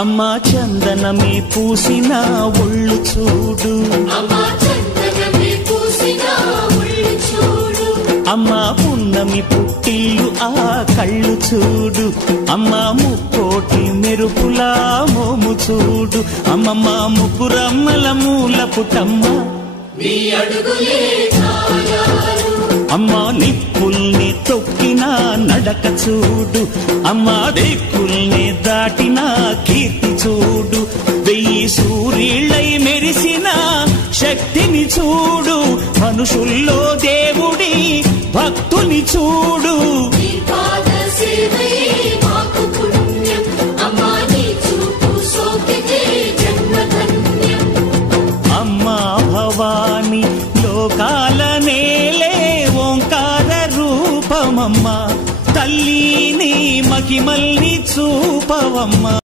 అమ్మా చందనమే పూసిన ఒళ్ళు చూడు, అమ్మా పున్నమి పుట్టిల్లు ఆ కళ్ళు చూడు, అమ్మా ముక్కోటి మెరుపులా మోము చూడు, అమ్మమ్మ ముగ్గురమ్మల మూల పుటమ్మ అమ్మా నిప్పుల్ని తొక్కిన నడక చూడు, అమ్మా దిక్కుల్ని దాటిన కీర్తి చూడు, 1000 సూర్యుళ్ళై మెరిసిన శక్తిని చూడు, మనుషుల్లో దేవుడి భక్తుని చూడు. అమ్మా భవాని లోకాల నేలే ఓంకార రూపమమ్మ, తల్లిని మహిమల్ని చూపవమ్మ.